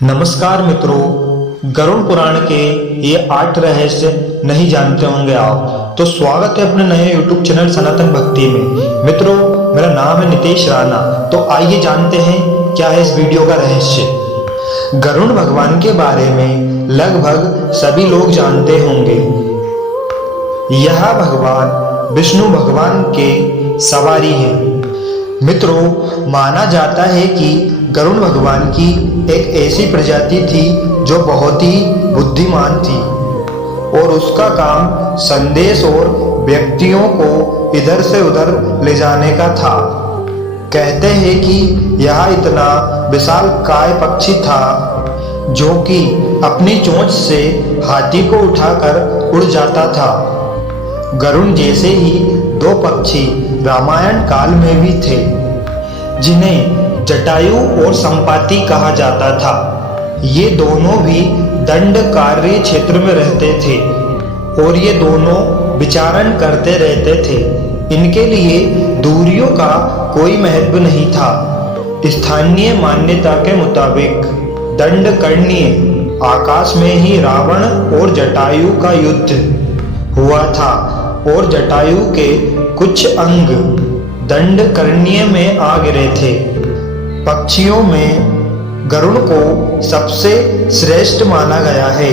नमस्कार मित्रों, गरुड़ पुराण के ये 8 रहस्य नहीं जानते होंगे आप, तो स्वागत है अपने नए YouTube चैनल सनातन भक्ति में। मित्रों, मेरा नाम है नितेश राणा। तो आइए जानते हैं क्या है इस वीडियो का रहस्य। गरुड़ भगवान के बारे में लगभग सभी लोग जानते होंगे। यह भगवान विष्णु भगवान के सवारी हैं। मित्रों, माना जाता है कि गरुड़ भगवान की एक ऐसी प्रजाति थी जो बहुत ही बुद्धिमान थी और उसका काम संदेश और व्यक्तियों को इधर से उधर ले जाने का था। कहते हैं कि यह इतना विशाल काय पक्षी था जो कि अपनी चोंच से हाथी को उठाकर उड़ जाता था। गरुड़ जैसे ही 2 पक्षी रामायण काल में भी थे जिन्हें जटायु और संपाति कहा जाता था। ये दोनों भी दंड कार्य क्षेत्र में रहते थे और ये दोनों विचारण करते रहते थे। इनके लिए दूरियों का कोई महत्व नहीं था। स्थानीय मान्यता के मुताबिक दंडकर्ण्य आकाश में ही रावण और जटायु का युद्ध हुआ था और जटायु के कुछ अंग दंडकर्ण्य में आ गिरे थे। पक्षियों में गरुड़ को सबसे श्रेष्ठ माना गया है।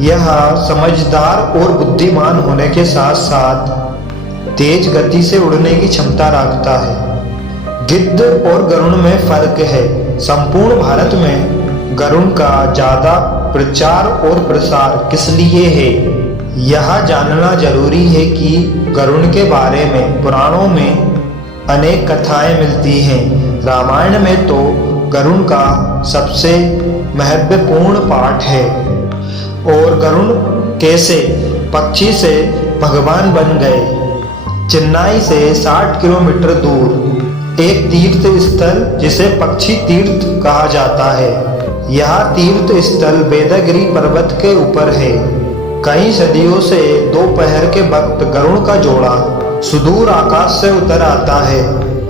यह समझदार और बुद्धिमान होने के साथ साथ तेज गति से उड़ने की क्षमता रखता है। गिद्ध और गरुड़ में फर्क है। संपूर्ण भारत में गरुड़ का ज्यादा प्रचार और प्रसार किस लिए है, यह जानना जरूरी है कि गरुड़ के बारे में पुराणों में अनेक कथाएं मिलती हैं। रामायण में तो गरुड़ का सबसे महत्वपूर्ण पाठ है। और गरुड़ कैसे पक्षी से भगवान बन गए। चेन्नई से 60 किलोमीटर दूर एक तीर्थ स्थल जिसे पक्षी तीर्थ कहा जाता है। यह तीर्थ स्थल वेदगिरी पर्वत के ऊपर है। कई सदियों से दोपहर के वक्त गरुड़ का जोड़ा सुदूर आकाश से उतर आता है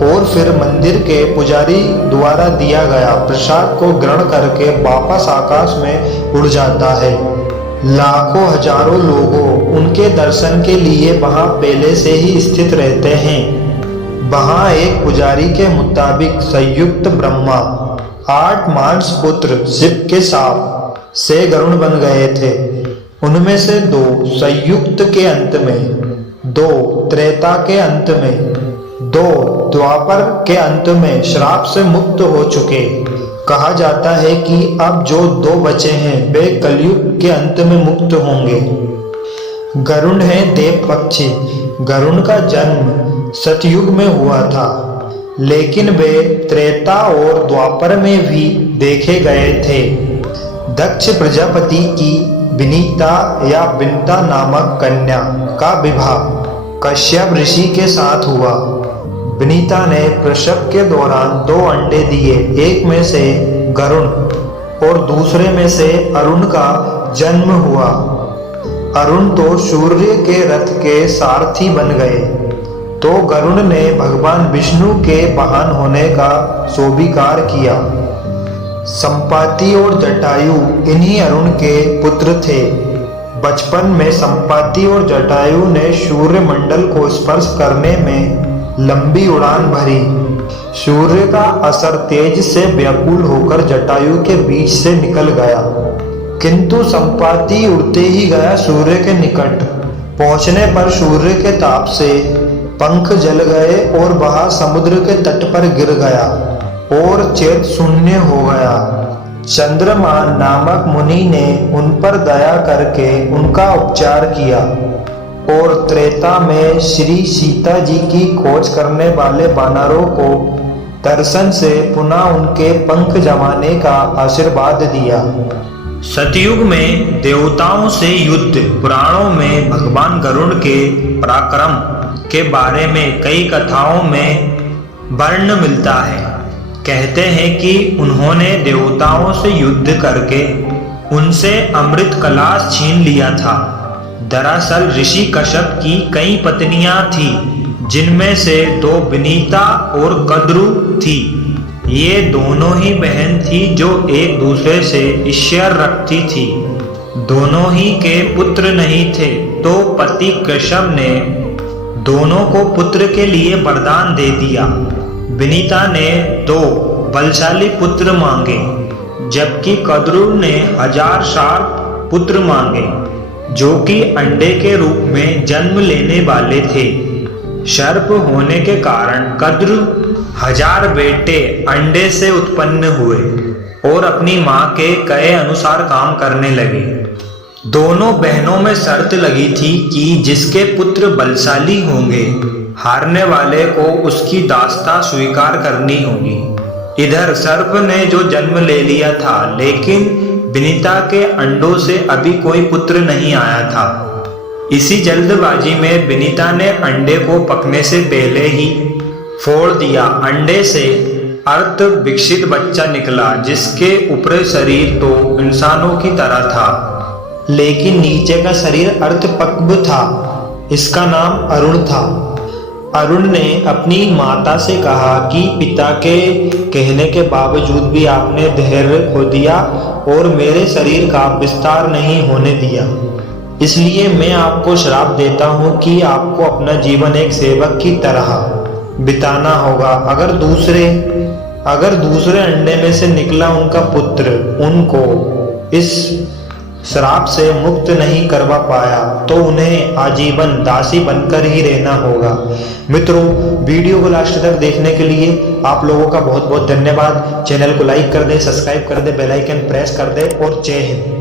और फिर मंदिर के पुजारी द्वारा दिया गया प्रसाद को ग्रहण करके वापस आकाश में उड़ जाता है। लाखों हजारों लोगों उनके दर्शन के लिए वहां पहले से ही स्थित रहते हैं। वहां एक पुजारी के मुताबिक संयुक्त ब्रह्मा 8 मानस पुत्र शिव के साप से गरुड़ बन गए थे। उनमें से 2 संयुक्त के अंत में, 2 त्रेता के अंत में, 2 द्वापर के अंत में श्राप से मुक्त हो चुके। कहा जाता है कि अब जो 2 बचे हैं वे कलयुग के अंत में मुक्त होंगे। गरुड़ है देव पक्षी। गरुड़ का जन्म सतयुग में हुआ था, लेकिन वे त्रेता और द्वापर में भी देखे गए थे। दक्ष प्रजापति की विनीता या विंता नामक कन्या का विवाह कश्यप ऋषि के साथ हुआ। विनीता ने प्रसव के दौरान 2 अंडे दिए। एक में से गरुड़ और दूसरे में से अरुण का जन्म हुआ। अरुण तो सूर्य के रथ के सारथी बन गए, तो गरुड़ ने भगवान विष्णु के वाहन होने का स्वीकार किया। संपाति और जटायु इन्हीं अरुण के पुत्र थे। बचपन में संपाति और जटायु ने सूर्य मंडल को स्पर्श करने में लंबी उड़ान भरी। सूर्य का असर तेज से व्याकुल होकर जटायु के बीच से निकल गया, किंतु संपाति उड़ते ही गया सूर्य के निकट। पहुंचने पर सूर्य के ताप से पंख जल गए और वह समुद्र के तट पर गिर गया और चेत शून्य हो गया। चंद्रमा नामक मुनि ने उन पर दया करके उनका उपचार किया और त्रेता में श्री सीता जी की खोज करने वाले वानरों को दर्शन से पुनः उनके पंख जमाने का आशीर्वाद दिया। सतयुग में देवताओं से युद्ध। पुराणों में भगवान गरुड़ के पराक्रम के बारे में कई कथाओं में वर्ण मिलता है। कहते हैं कि उन्होंने देवताओं से युद्ध करके उनसे अमृत कलश छीन लिया था। दरअसल ऋषि कश्यप की कई पत्नियां थीं, जिनमें से 2 विनीता और कद्रु थी। ये दोनों ही बहन थी जो एक दूसरे से ईर्ष्या रखती थी। दोनों ही के पुत्र नहीं थे, तो पति कृषभ ने दोनों को पुत्र के लिए वरदान दे दिया। विनीता ने 2 बलशाली पुत्र मांगे, जबकि कद्रू ने 1000 शार्प पुत्र मांगे, जो कि अंडे के रूप में जन्म लेने वाले थे। सर्प होने के कारण कद्रू 1000 बेटे अंडे से उत्पन्न हुए और अपनी मां के कहे अनुसार काम करने लगे। दोनों बहनों में शर्त लगी थी कि जिसके पुत्र बलशाली होंगे, हारने वाले को उसकी दासता स्वीकार करनी होगी। इधर सर्प ने जो जन्म ले लिया था, लेकिन विनीता के अंडों से अभी कोई पुत्र नहीं आया था। इसी जल्दबाजी में विनीता ने अंडे को पकने से पहले ही फोड़ दिया। अंडे से अर्ध विकसित बच्चा निकला, जिसके ऊपरी शरीर तो इंसानों की तरह था, लेकिन नीचे का शरीर अर्धपक्व था। इसका नाम अरुण था। अरुण ने अपनी माता से कहा कि पिता के कहने के बावजूद भी आपने धैर्य खो दिया और मेरे शरीर का विस्तार नहीं होने दिया, इसलिए मैं आपको श्राप देता हूँ कि आपको अपना जीवन एक सेवक की तरह बिताना होगा। अगर दूसरे अंडे में से निकला उनका पुत्र उनको इस श्राप से मुक्त नहीं करवा पाया, तो उन्हें आजीवन दासी बनकर ही रहना होगा। मित्रों, वीडियो को लास्ट तक देखने के लिए आप लोगों का बहुत बहुत धन्यवाद। चैनल को लाइक कर दें, सब्सक्राइब कर दें, बेल आइकन प्रेस कर दें और जय हिंद।